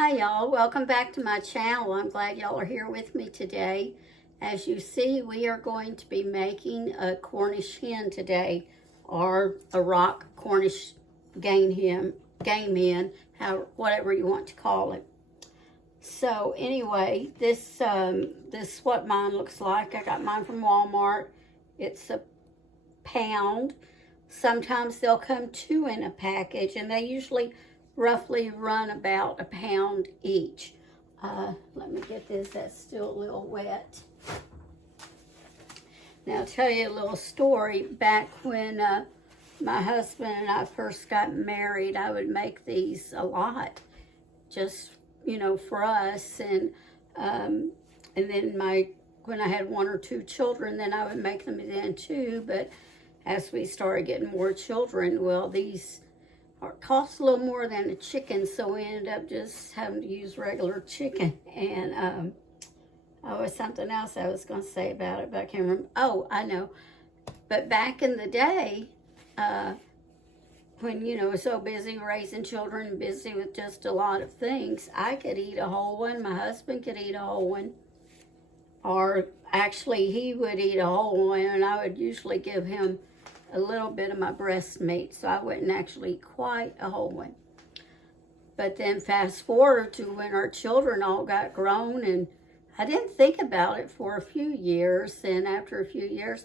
Hi y'all, welcome back to my channel. I'm glad y'all are here with me today. As you see, we are going to be making a Cornish hen today, or a rock Cornish game hen, whatever you want to call it. So anyway, this is what mine looks like. I got mine from Walmart. It's a pound. Sometimes they'll come two in a package, and they usually roughly run about a pound each. Let me get this, that's still a little wet. Now I'll tell you a little story. Back when my husband and I first got married, I would make these a lot, just, for us. And then when I had one or two children, then I would make them then too. But as we started getting more children, well, these cost a little more than a chicken, so we ended up just having to use regular chicken. And oh, was something else I was going to say about it, but I can't remember. Oh, I know. But back in the day, when, was so busy raising children, busy with just a lot of things, I could eat a whole one. My husband could eat a whole one. Or actually, he would eat a whole one, and I would usually give him a little bit of my breast meat, so I wouldn't actually eat quite a whole one. But then fast forward to when our children all got grown, and I didn't think about it for a few years. And after a few years,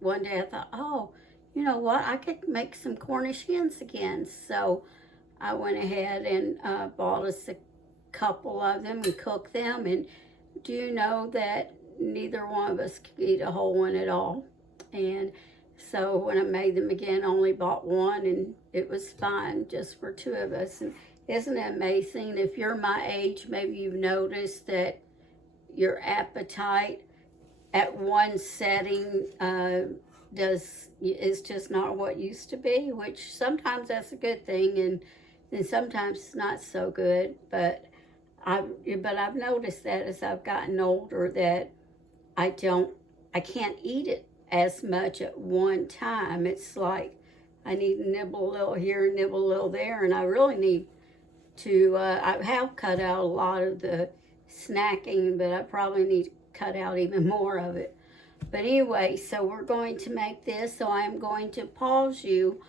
one day I thought, oh, you know what, I could make some Cornish hens again. So I went ahead and bought us a couple of them and cooked them. And do you know that neither one of us could eat a whole one at all? And so when I made them again, I only bought one, and it was fine just for two of us. And isn't it amazing? If you're my age, maybe you've noticed that your appetite at one setting is just not what used to be, which sometimes that's a good thing, and then sometimes it's not so good. But I've noticed that as I've gotten older, that I can't eat it as much at one time. It's like I need to nibble a little here, nibble a little there, and I really need to, I have cut out a lot of the snacking, but I probably need to cut out even more of it. But anyway, so we're going to make this, so I'm going to pause you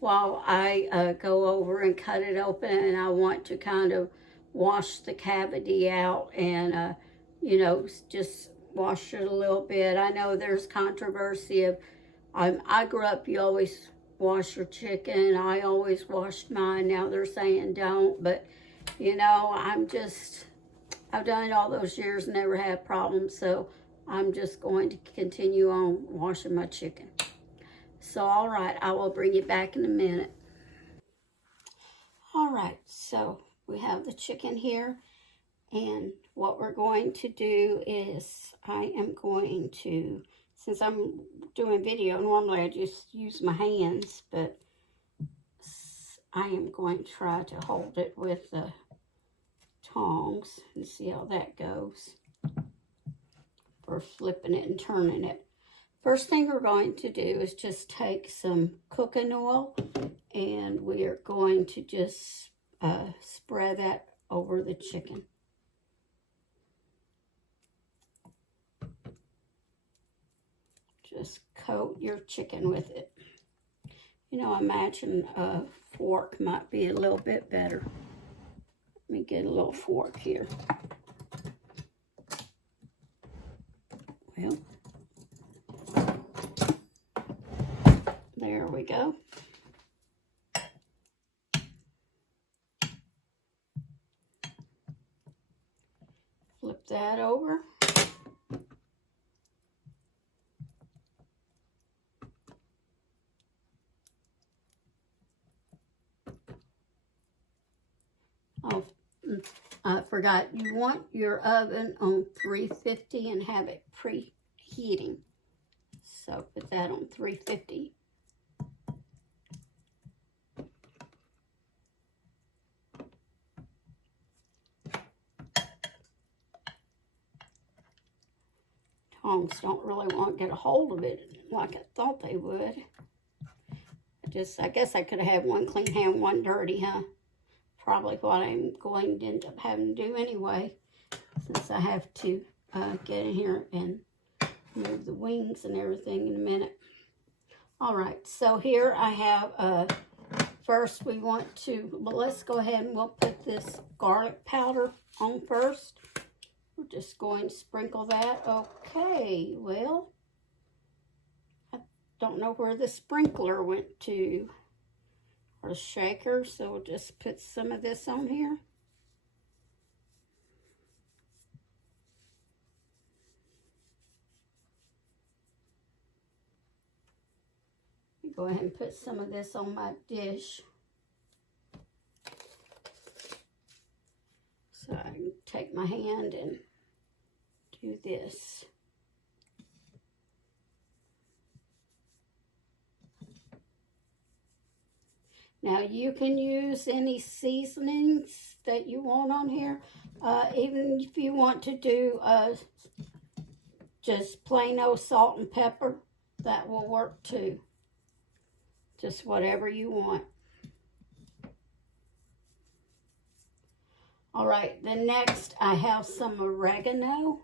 while I go over and cut it open, and I want to kind of wash the cavity out and, just wash it a little bit. I know there's controversy of, I grew up, you always wash your chicken. I always washed mine. Now they're saying don't, but I've done it all those years, never had problems, so I'm just going to continue on washing my chicken. So, all right, I will bring you back in a minute. All right, so we have the chicken here. And what we're going to do is I am going to, since I'm doing video, normally I just use my hands, but I am going to try to hold it with the tongs and see how that goes for flipping it and turning it. First thing we're going to do is just take some cooking oil, and we are going to just spread that over the chicken. Just coat your chicken with it. I imagine a fork might be a little bit better. Let me get a little fork here. Well, there we go. Flip that over. Oh, I forgot. You want your oven on 350 and have it preheating. So put that on 350. Tongs don't really want to get a hold of it like I thought they would. I guess I could have had one clean hand, one dirty, huh? probably what I'm going to end up having to do anyway, since I have to get in here and move the wings and everything in a minute. All right, so here I have, first we want to, well, let's go ahead and we'll put this garlic powder on first. We're just going to sprinkle that. Okay, well, I don't know where the sprinkler went to, or the shaker, so we'll just put some of this on here. Go ahead and put some of this on my dish. So I can take my hand and do this. Now you can use any seasonings that you want on here. Even if you want to do just plain old salt and pepper, that will work too. Just whatever you want. All right, then next I have some oregano.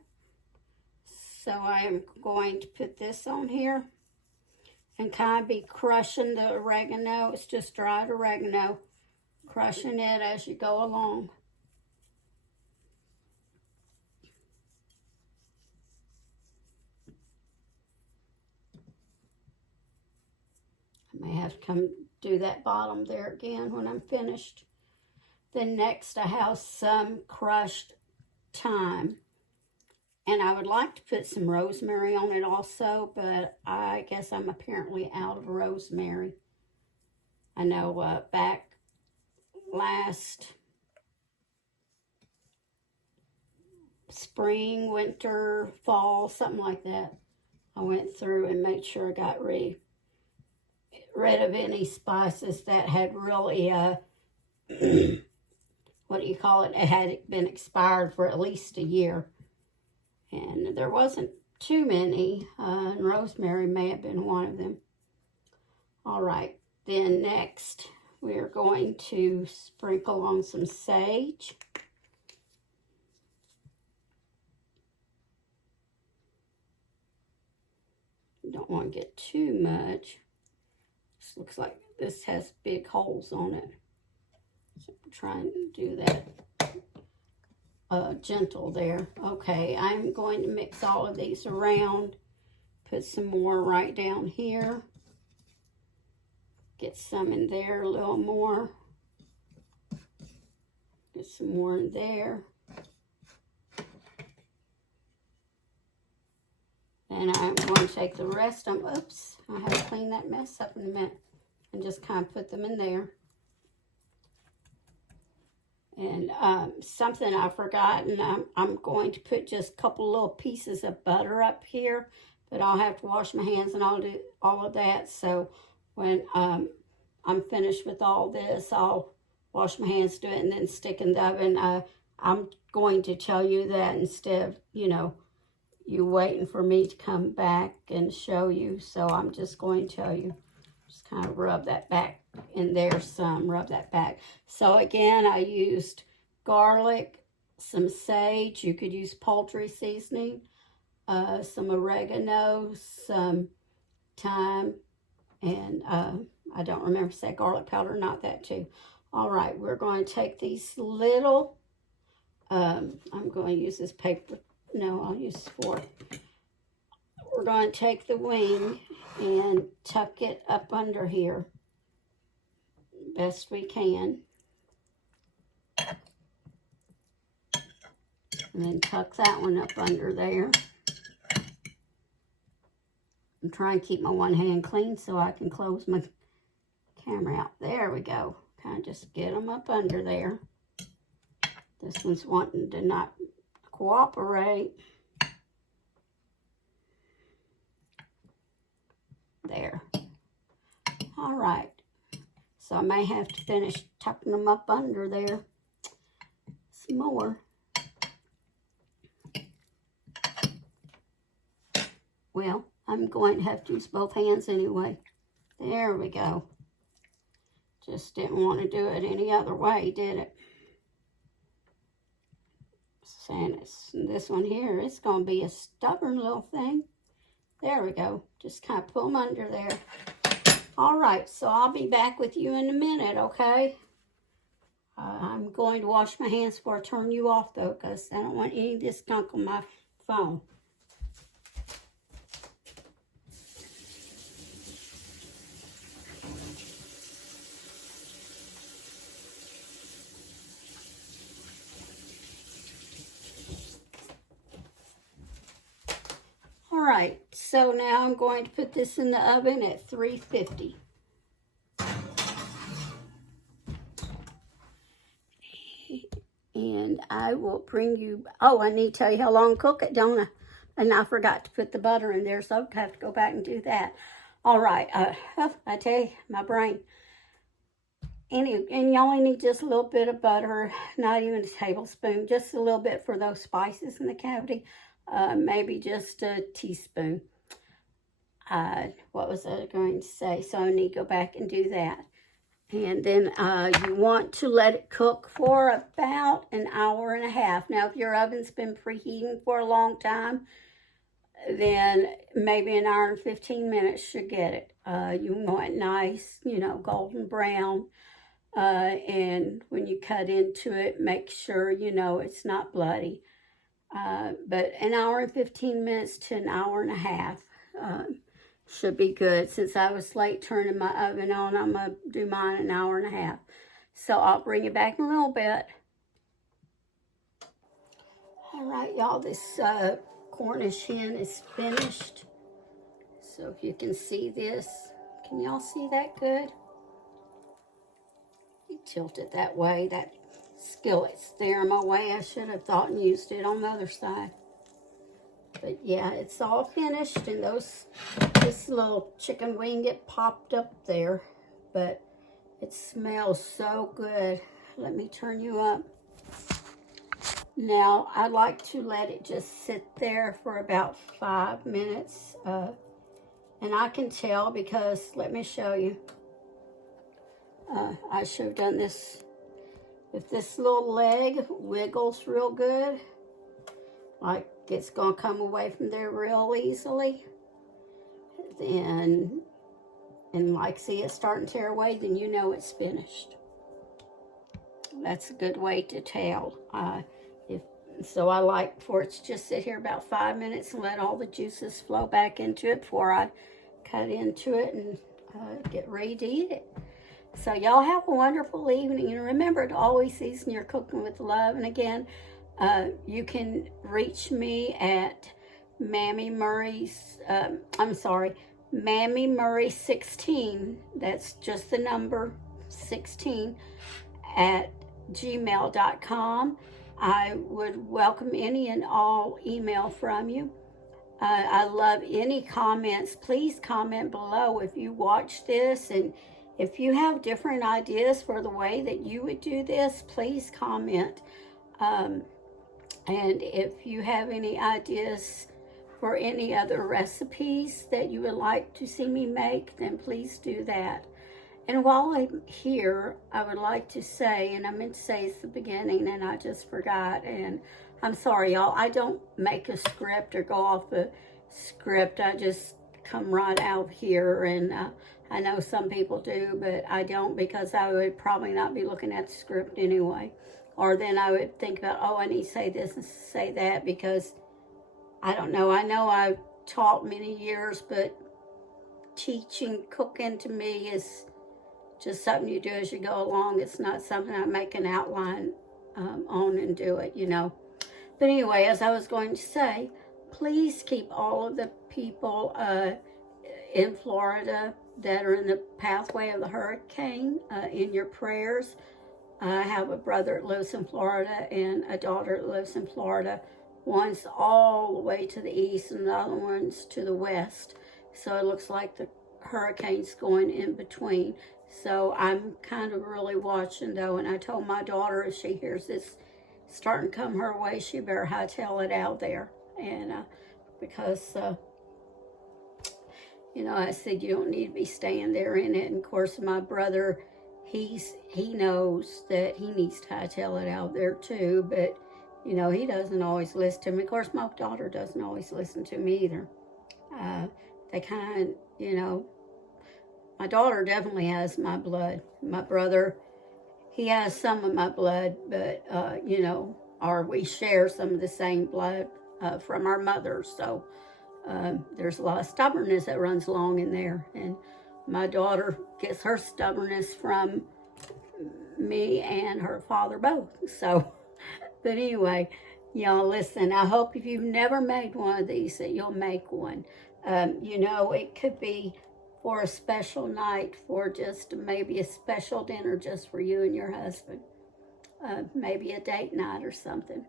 So I am going to put this on here and kind of be crushing the oregano. It's just dried oregano, crushing it as you go along. I may have to come do that bottom there again when I'm finished. Then next I have some crushed thyme. And I would like to put some rosemary on it also, but I guess I'm apparently out of rosemary. I know back last spring, winter, fall, something like that, I went through and made sure I got rid of any spices that had really, what do you call it? It had been expired for at least a year. And there wasn't too many, and rosemary may have been one of them. All right, then next we're going to sprinkle on some sage. You don't want to get too much. This looks like this has big holes on it. So I'm trying to do that. Gentle there. Okay, I'm going to mix all of these around. Put some more right down here. Get some in there, a little more. Get some more in there. And I'm going to take the rest of them. Oops, I have to clean that mess up in a minute. And just kind of put them in there. And something I've forgotten, I'm going to put just a couple little pieces of butter up here, but I'll have to wash my hands and I'll do all of that. So when I'm finished with all this, I'll wash my hands, do it, and then stick in the oven. I'm going to tell you that instead of, you know, you waiting for me to come back and show you. So I'm just going to tell you, just kind of rub that back in there some, rub that back. So again, I used garlic, some sage, you could use poultry seasoning, some oregano, some thyme, and I don't remember if I said garlic powder or not, that too. All right, we're going to take these little, I'm going to use this paper, no, I'll use this fork. We're going to take the wing and tuck it up under here best we can. And then tuck that one up under there. I'm trying to keep my one hand clean so I can close my camera out. There we go. Kind of just get them up under there. This one's wanting to not cooperate. There. All right. So I may have to finish tucking them up under there some more. Well, I'm going to have to use both hands anyway. There we go. Just didn't want to do it any other way, did it? And this one here, it's going to be a stubborn little thing. There we go. Just kind of pull them under there. All right, so I'll be back with you in a minute, okay? I'm going to wash my hands before I turn you off, though, because I don't want any of this gunk on my phone. All right, so now I'm going to put this in the oven at 350. And I will bring you, oh, I need to tell you how long to cook it, don't I? And I forgot to put the butter in there, so I have to go back and do that. All right, I tell you, my brain. And you only need just a little bit of butter, not even a tablespoon, just a little bit for those spices in the cavity. Maybe just a teaspoon. What was I going to say? So I need to go back and do that. And then you want to let it cook for about an hour and a half. Now, if your oven's been preheating for a long time, then maybe an hour and 15 minutes should get it. You want it nice, you know, golden brown. And when you cut into it, make sure, you know, it's not bloody. But an hour and 15 minutes to an hour and a half should be good. Since I was late turning my oven on, I'm going to do mine an hour and a half. So I'll bring it back in a little bit. All right, y'all, this Cornish hen is finished. So if you can see this, can y'all see that good? You tilt it that way, that skillet's there in my way. I should have thought and used it on the other side. But yeah, it's all finished, and this little chicken wing get popped up there, but it smells so good. Let me turn you up. Now, I like to let it just sit there for about 5 minutes, and I can tell because, let me show you. I should have done this. If this little leg wiggles real good, like it's going to come away from there real easily, then, and like see it starting to tear away, then you know it's finished. That's a good way to tell. So I like for it to just sit here about 5 minutes and let all the juices flow back into it before I cut into it and get ready to eat it. So y'all have a wonderful evening, and remember to always season your cooking with love. And again, you can reach me at Mammy Murray's, Mammy Murray 16, that's just the number 16, at gmail.com. I would welcome any and all email from you. I love any comments. Please comment below if you watch this, and if you have different ideas for the way that you would do this, please comment. And if you have any ideas for any other recipes that you would like to see me make, then please do that. And while I'm here, I would like to say, and I meant to say it's the beginning and I just forgot, and I'm sorry, y'all, I don't make a script or go off a script. I just come right out here, and I know some people do, but I don't, because I would probably not be looking at the script anyway. Or then I would think about, oh, I need to say this and say that, because I don't know. I know I've taught many years, but teaching cooking to me is just something you do as you go along. It's not something I make an outline on and do it, you know. But anyway, as I was going to say, please keep all of the people in Florida that are in the pathway of the hurricane in your prayers. I have a brother that lives in Florida and a daughter that lives in Florida. One's all the way to the east and the other one's to the west. So it looks like the hurricane's going in between. So I'm kind of really watching, though, and I told my daughter if she hears this starting to come her way, she better hightail it out there. And because, you know, I said you don't need to be staying there in it. And of course, my brother, he knows that he needs to hightail it out there too, but you know, he doesn't always listen to me. Of course, my daughter doesn't always listen to me either. They kind of, you know, my daughter definitely has my blood. My brother, he has some of my blood, but, you know, or we share some of the same blood from our mothers. So there's a lot of stubbornness that runs along in there. And my daughter gets her stubbornness from me and her father both. So, but anyway, y'all listen, I hope if you've never made one of these that you'll make one. You know, it could be for a special night, for just maybe a special dinner just for you and your husband. Maybe a date night or something.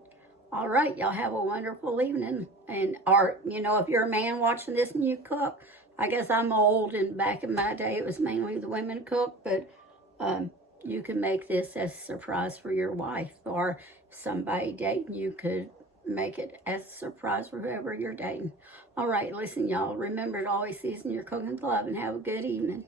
All right, y'all have a wonderful evening. And, or, you know, if you're a man watching this and you cook, I guess I'm old, and back in my day it was mainly the women cook, but you can make this as a surprise for your wife, or somebody dating you could make it as a surprise for whoever you're dating. All right, listen, y'all, remember to always season your cooking with love, and have a good evening.